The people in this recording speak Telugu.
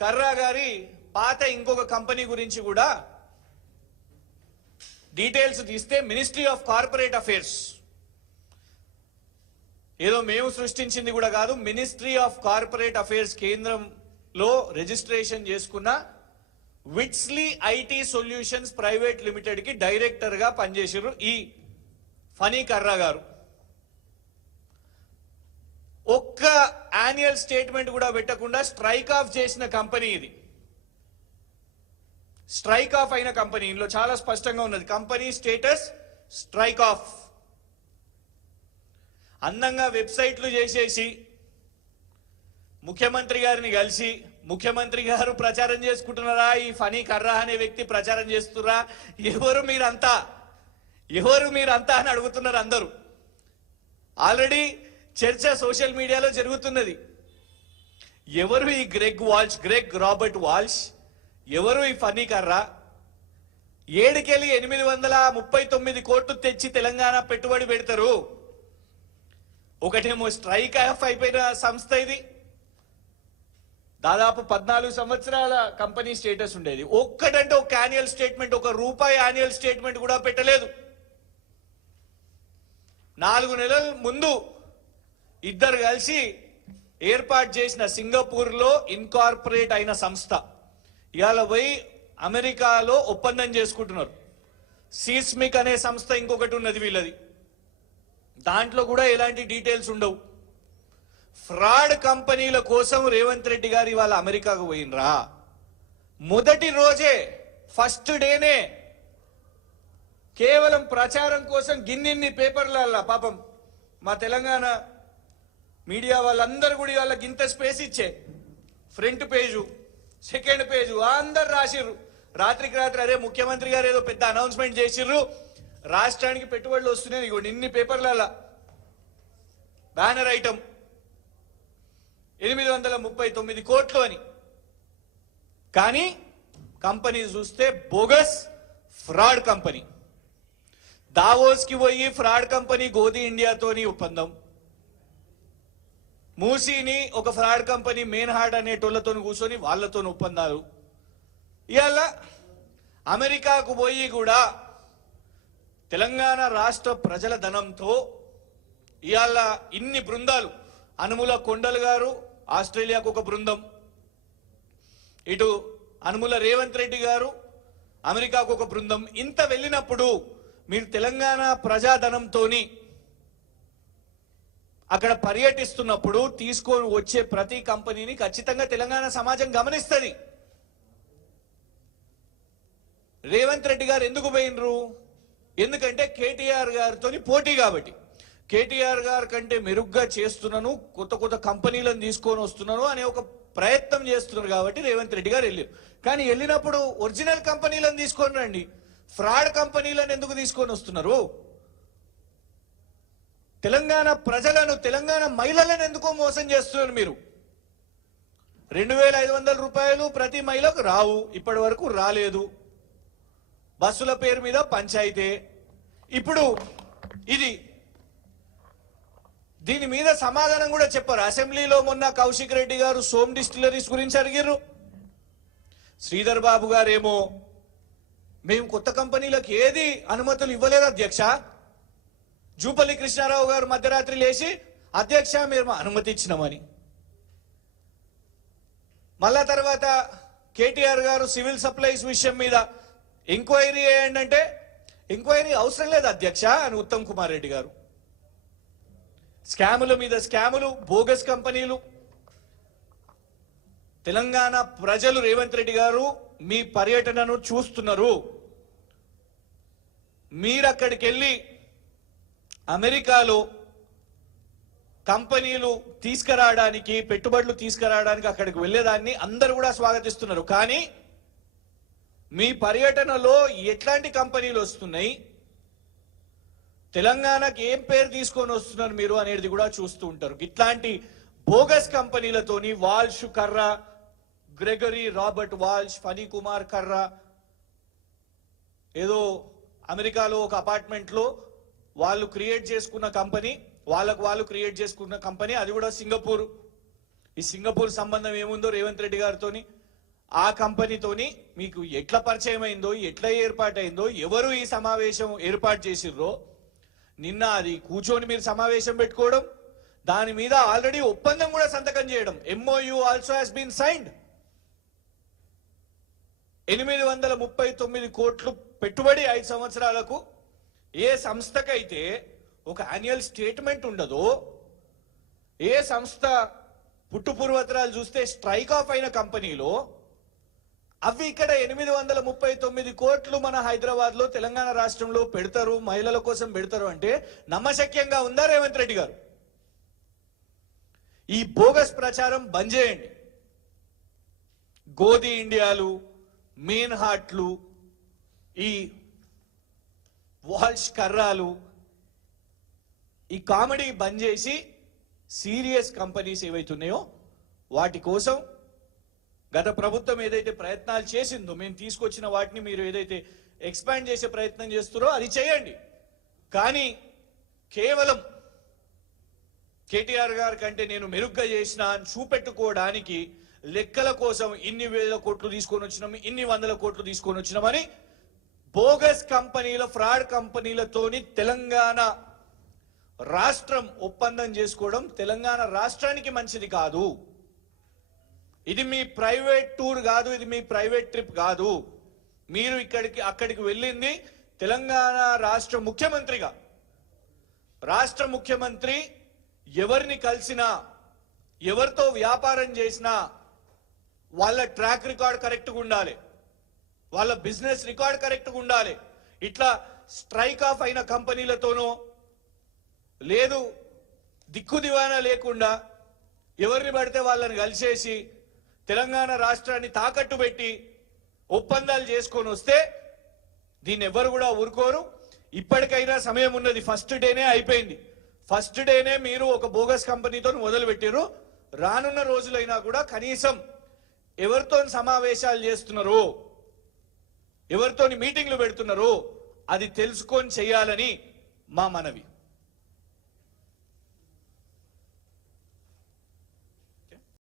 కర్రా గారి పాత ఇంకొక కంపెనీ గురించి కూడా డీటెయిల్స్ తీస్తే మినిస్ట్రీ ఆఫ్ కార్పొరేట్ అఫేర్స్, ఏదో మేము సృష్టించింది కూడా కాదు, మినిస్ట్రీ ఆఫ్ కార్పొరేట్ అఫేర్స్ కేంద్రంలో రిజిస్ట్రేషన్ చేసుకున్న విట్స్లీ ఐటీ సొల్యూషన్స్ ప్రైవేట్ లిమిటెడ్ కి డైరెక్టర్ గా పనిచేసారు ఈ ఫనీ కర్రా గారు. ఒక్క యాన్యువల్ స్టేట్మెంట్ కూడా పెట్టకుండా స్ట్రైక్ ఆఫ్ చేసిన కంపెనీ ఇది. స్ట్రైక్ ఆఫ్ అయిన కంపెనీ, ఇందులో చాలా స్పష్టంగా ఉన్నది, కంపెనీ స్టేటస్ స్ట్రైక్ ఆఫ్. అందంగా వెబ్సైట్లు చేసేసి ముఖ్యమంత్రి గారిని కలిసి, ముఖ్యమంత్రి గారు ప్రచారం చేసుకుంటున్నారా, ఈ ఫనీ కర్రా అనే వ్యక్తి ప్రచారం చేస్తున్నారా, ఎవరు మీరంతా అని అడుగుతున్నారు అందరూ. ఆల్రెడీ చర్చ సోషల్ మీడియాలో జరుగుతున్నది. ఎవరు ఈ గ్రెగ్ రాబర్ట్ వాల్ష్, ఎవరు ఈ ఫనీ కర్రా? 7కెళ్ళి 839 కోట్లు తెచ్చి తెలంగాణ పెట్టుబడి పెడతారు. ఒకటేమో స్ట్రైక్ ఆఫ్ అయిపోయిన సంస్థ ఇది, దాదాపు 14 సంవత్సరాల కంపెనీ స్టేటస్ ఉండేది. ఒక్కటంటే ఒక యాన్యువల్ స్టేట్మెంట్, ₹1 యాన్యువల్ స్టేట్మెంట్ కూడా పెట్టలేదు. 4 నెలల ముందు ఇద్దరు కలిసి ఏర్పాటు చేసిన సింగపూర్ లో ఇన్కార్పొరేట్ అయిన సంస్థ ఇవాళ పోయి అమెరికాలో ఒప్పందం చేసుకుంటున్నారు. సీస్మిక్ అనే సంస్థ ఇంకొకటి ఉన్నది వీళ్ళది, దాంట్లో కూడా ఎలాంటి డీటెయిల్స్ ఉండవు. ఫ్రాడ్ కంపెనీల కోసం రేవంత్ రెడ్డి గారు ఇవాళ అమెరికాకు పోయినరా? మొదటి రోజే, ఫస్ట్ డేనే కేవలం ప్రచారం కోసం గిన్నిన్ని పేపర్ల పాపం మా తెలంగాణ మీడియా వాళ్ళందరూ కూడా వాళ్ళకి ఇంత స్పేస్ ఇచ్చే ఫ్రంట్ పేజు, సెకండ్ పేజు అందరు రాసిర్రు. రాత్రికి రాత్రి అరే ముఖ్యమంత్రి గారు ఏదో పెద్ద అనౌన్స్మెంట్ చేసిర్రు, రాష్ట్రానికి పెట్టుబడులు వస్తున్నాయి, ఇగో ఇన్ని పేపర్ల బ్యానర్ ఐటమ్ 839 కోట్లు అని. కానీ కంపెనీ చూస్తే బోగస్ ఫ్రాడ్ కంపెనీ. దావోస్ కి పోయి ఫ్రాడ్ కంపెనీ గోధి ఇండియాతోని ఒప్పందం, మూసీని ఒక ఫ్రాడ్ కంపెనీ మెయిన్ హార్ట్ అనేటోళ్లతో కూర్చొని వాళ్ళతో ఒప్పందాలు. ఇవాళ అమెరికాకు పోయి కూడా తెలంగాణ రాష్ట్ర ప్రజల ధనంతో ఇవాళ ఇన్ని బృందాలు, అనుముల కొండలు గారు ఆస్ట్రేలియాకు ఒక బృందం, ఇటు అనుముల రేవంత్ రెడ్డి గారు అమెరికాకు ఒక బృందం. ఇంత వెళ్ళినప్పుడు మీరు తెలంగాణ ప్రజాధనంతోని అక్కడ పర్యటిస్తున్నప్పుడు తీసుకొని వచ్చే ప్రతి కంపెనీని ఖచ్చితంగా తెలంగాణ సమాజం గమనిస్తుంది. రేవంత్ రెడ్డి గారు ఎందుకు పోయినరు? ఎందుకంటే కేటీఆర్ గారితో పోటీ కాబట్టి. కేటీఆర్ గారి కంటే మెరుగ్గా చేస్తున్నాను, కొత్త కంపెనీలను తీసుకొని వస్తున్నాను అనే ఒక ప్రయత్నం చేస్తున్నారు కాబట్టి రేవంత్ రెడ్డి గారు వెళ్ళారు. కానీ వెళ్ళినప్పుడు ఒరిజినల్ కంపెనీలను తీసుకొని రండి, ఫ్రాడ్ కంపెనీలను ఎందుకు తీసుకొని వస్తున్నారు? తెలంగాణ ప్రజలను, తెలంగాణ మహిళలను ఎందుకో మోసం చేస్తున్నారు మీరు. 2500 రూపాయలు ప్రతి మహిళకు రావు, ఇప్పటి వరకు రాలేదు. బస్సుల పేరు మీద పంచాయితే. ఇప్పుడు ఇది, దీని మీద సమాధానం కూడా చెప్పారు. అసెంబ్లీలో మొన్న కౌశిక్ రెడ్డి గారు సోమ్ డిస్టిలరీస్ గురించి అడిగారు. శ్రీధర్ బాబు గారేమో మేము కొత్త కంపెనీలకు ఏది అనుమతులు ఇవ్వలేదు అధ్యక్ష. జూపల్లి కృష్ణారావు గారు మధ్యరాత్రి లేచి అధ్యక్ష మేము అనుమతి ఇచ్చినామని. మళ్ళా తర్వాత కేటీఆర్ గారు సివిల్ సప్లైస్ విషయం మీద ఎంక్వైరీ చేయండి అంటే ఎంక్వైరీ అవసరం లేదు అధ్యక్ష అని ఉత్తమ్ కుమార్ రెడ్డి గారు. స్కాముల మీద స్కాములు, బోగస్ కంపెనీలు. తెలంగాణ ప్రజలు రేవంత్ రెడ్డి గారు మీ పర్యటనను చూస్తున్నారు. మీరు అక్కడికి వెళ్ళి అమెరికాలో కంపెనీలు తీసుకురావడానికి, పెట్టుబడులు తీసుకురావడానికి అక్కడికి వెళ్ళేదాన్ని అందరూ కూడా స్వాగతిస్తున్నారు. కానీ మీ పర్యటనలో ఎట్లాంటి కంపెనీలు వస్తున్నాయి, తెలంగాణకి ఏం పేరు తీసుకొని వస్తున్నారు మీరు అనేది కూడా చూస్తూ ఉంటారు. ఇట్లాంటి బోగస్ కంపెనీలతోని Walsh Karra, Gregory Robert Walsh, Phani Kumar Karra ఏదో అమెరికాలో ఒక అపార్ట్మెంట్ లో వాళ్ళు క్రియేట్ చేసుకున్న కంపెనీ, వాళ్ళు క్రియేట్ చేసుకున్న కంపెనీ, అది కూడా సింగపూర్. ఈ సింగపూర్ సంబంధం ఏముందో రేవంత్ రెడ్డి గారితోని ఆ కంపెనీతోని మీకు ఎట్లా పరిచయం అయిందో, ఎట్లా ఏర్పాటైందో, ఎవరు ఈ సమావేశం ఏర్పాటు చేసిర్రో, నిన్న అది కూర్చొని మీరు సమావేశం పెట్టుకోవడం, దాని మీద ఆల్రెడీ ఒప్పందం కూడా సంతకం చేయడం. MOU also has been signed. 839 కోట్లు పెట్టుబడి 5 సంవత్సరాలకు. ఏ సంస్థకైతే ఒక యాన్యువల్ స్టేట్మెంట్ ఉండదో, ఏ సంస్థ పుట్టుపూర్వత్రాలు చూస్తే స్ట్రైక్ ఆఫ్ అయిన కంపెనీలో అవి ఇక్కడ 839 కోట్లు మన హైదరాబాద్ లో తెలంగాణ రాష్ట్రంలో పెడతారు, మహిళల కోసం పెడతారు అంటే నమ్మశక్యంగా ఉందా రేవంత్ రెడ్డి గారు? ఈ బోగస్ ప్రచారం బంద్ చేయండి. గోధి ఇండియాలు, మెయిన్ హార్ట్లు, ఈ వాల్ష్ కర్రాలు, ఈ కామెడీ బంద్ చేసి సీరియస్ కంపెనీస్ ఏవైతున్నాయో వాటి కోసం గత ప్రభుత్వం ఏదైతే ప్రయత్నాలు చేసిందో, మేము తీసుకొచ్చిన వాటిని మీరు ఏదైతే ఎక్స్పాండ్ చేసే ప్రయత్నం చేస్తున్నారో అది చేయండి. కానీ కేవలం కేటీఆర్ గారి కంటే నేను మెరుగ్గా చేసిన అని చూపెట్టుకోవడానికి లెక్కల కోసం ఇన్ని వేల కోట్లు తీసుకొని వచ్చినాం, ఇన్ని వందల కోట్లు తీసుకొని వచ్చినామని బోగస్ కంపెనీల, ఫ్రాడ్ కంపెనీలతోని తెలంగాణ రాష్ట్రం ఒప్పందం చేసుకోవడం తెలంగాణ రాష్ట్రానికి మంచిది కాదు. ఇది మీ ప్రైవేట్ టూర్ కాదు, ఇది మీ ప్రైవేట్ ట్రిప్ కాదు. మీరు అక్కడికి వెళ్ళింది తెలంగాణ రాష్ట్ర ముఖ్యమంత్రిగా. రాష్ట్ర ముఖ్యమంత్రి ఎవరిని కలిసినా, ఎవరితో వ్యాపారం చేసినా వాళ్ళ ట్రాక్ రికార్డ్ కరెక్ట్గా ఉండాలి, వాళ్ళ బిజినెస్ రికార్డ్ కరెక్ట్గా ఉండాలి. ఇట్లా స్ట్రైక్ ఆఫ్ అయిన కంపెనీలతోనో లేదు దిక్కు దివానా లేకుండా ఎవరిని పడితే వాళ్ళని కలిసేసి తెలంగాణ రాష్ట్రాన్ని తాకట్టు పెట్టి ఒప్పందాలు చేసుకొని వస్తే దీన్ని ఎవరు కూడా ఊరుకోరు. ఇప్పటికైనా సమయం ఉన్నది. ఫస్ట్ డేనే అయిపోయింది. ఫస్ట్ డేనే మీరు ఒక బోగస్ కంపెనీతో మొదలు పెట్టారు. రానున్న రోజులైనా కూడా కనీసం ఎవరితో సమావేశాలు చేస్తున్నారు, ఎవరితో మీటింగ్లు పెడుతున్నారు అది తెలుసుకొని చేయాలని మా మనవి.